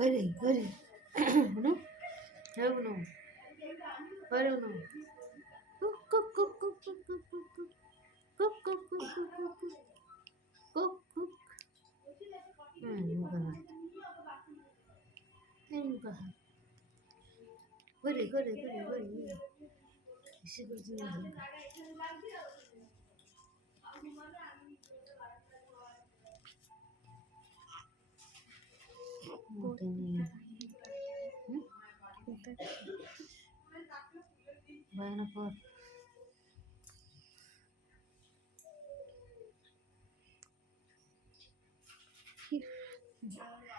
Böyle, böyle. Bunu. Gel bunu. Böyle bunu. Kup kup kup kup kup kup kup kup. Kup kup kup kup kup kup. Kup kup. Hmm, bu kadar. Hmm, bu kadar. Böyle, böyle, böyle, böyle. İşi gözünü. Thank you. ভয়ানকর Thank you.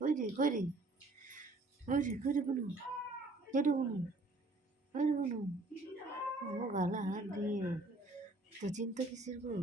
ওই রে কই রে ওই রে কই রে কোনো কেটে কোনো ওই রে কোনো ও গালা হাত দিয়ে তো চিন্তা কিসের গো